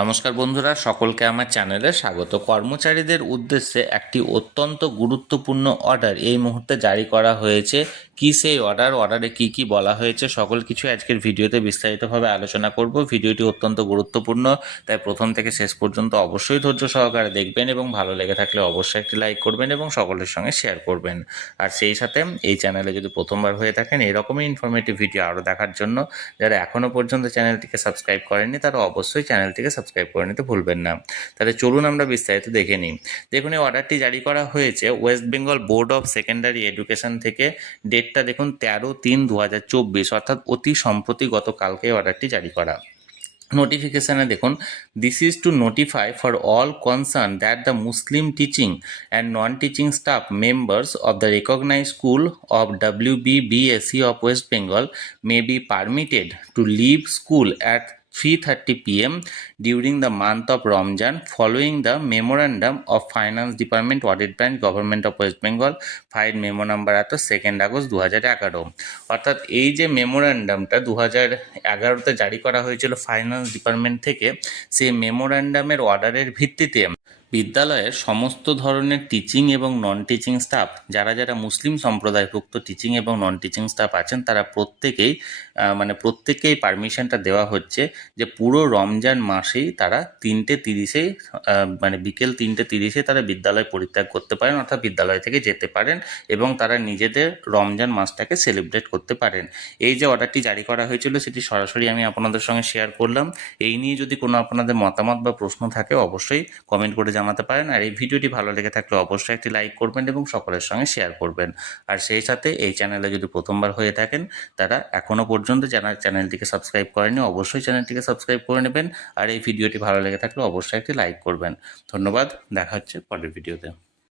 নমস্কার বন্ধুরা, সকলকে আমার চ্যানেলে স্বাগত। কর্মচারীদের উদ্দেশ্যে একটি অত্যন্ত গুরুত্বপূর্ণ অর্ডার এই মুহূর্তে জারি করা হয়েছে। কি সেই অর্ডারে কি কি বলা হয়েছে সকল কিছু আজকের ভিডিওতে বিস্তারিতভাবে আলোচনা করব। ভিডিওটি অত্যন্ত গুরুত্বপূর্ণ, তাই প্রথম থেকে শেষ পর্যন্ত অবশ্যই ধৈর্য সহকারে দেখবেন এবং ভালো লেগে থাকলে অবশ্যই একটি লাইক করবেন এবং সকলের সঙ্গে শেয়ার করবেন। আর সেই সাথে এই চ্যানেলে যদি প্রথমবার হয়ে থাকেন এরকমই ইনফরমেটিভ ভিডিও আরও দেখার জন্য যারা এখনও পর্যন্ত চ্যানেলটিকে সাবস্ক্রাইব করেননি তারা অবশ্যই চ্যানেলটিকে সাবস্ক্রাইব করে নিতে ভুলবেন না। তাহলে চলুন আমরা বিস্তারিত দেখে নিই। দেখুন, এই অর্ডারটি জারি করা হয়েছে West Bengal board of secondary education থেকে। ডেটটা দেখুন 13/3/2024, অর্থাৎ অতি সম্প্রতি গতকালকে অর্ডারটি জারি করা। নোটিফিকেশানে দেখুন, this is to notify for all concern that the Muslim teaching and non teaching staff members of the recognise school of WBBSE of West Bengal may be permitted to leave school at 3:30 p.m. during the month of Ramzan following the Memorandum of Finance Department Audit Branch Government of West Bengal file memo number এত 2 August 2011। অর্থাৎ এই যে মেমোরান্ডামটা 2011-তে জারি করা হয়েছিল finance department থেকে, সেই মেমোরান্ডামের অর্ডারের ভিত্তিতে বিদ্যালয়ের সমস্ত ধরনের টিচিং এবং নন টিচিং স্টাফ, যারা যারা মুসলিম সম্প্রদায়ভুক্ত টিচিং এবং নন টিচিং স্টাফ আছেন, তারা প্রত্যেকেই পারমিশনটা দেওয়া হচ্ছে যে পুরো রমজান মাসেই তারা 3:30-এ বিকেল 3:30-এ তারা বিদ্যালয় পরিত্যাগ করতে পারেন, অর্থাৎ বিদ্যালয় থেকে যেতে পারেন এবং তারা নিজেদের রমজান মাসটাকে সেলিব্রেট করতে পারেন। এই যে অর্ডারটি জারি করা হয়েছিল সেটি সরাসরি আমি আপনাদের সঙ্গে শেয়ার করলাম। এই নিয়ে যদি কোনো আপনাদের মতামত বা প্রশ্ন থাকে অবশ্যই কমেন্ট করে জানাতে পারেন। আর এই ভিডিওটি ভালো লেগে থাকলে অবশ্যই একটি লাইক করবেন এবং সকলের সঙ্গে শেয়ার করবেন। আর সেই সাথে এই চ্যানেলে যদি প্রথমবার হয়ে থাকেন তারা এখনও পর্যন্ত যারা চ্যানেলটিকে সাবস্ক্রাইব করেনি অবশ্যই চ্যানেলটিকে সাবস্ক্রাইব করে নেবেন। আর এই ভিডিওটি ভালো লেগে থাকলে অবশ্যই একটি লাইক করবেন। ধন্যবাদ, দেখা হচ্ছে পরের ভিডিওতে।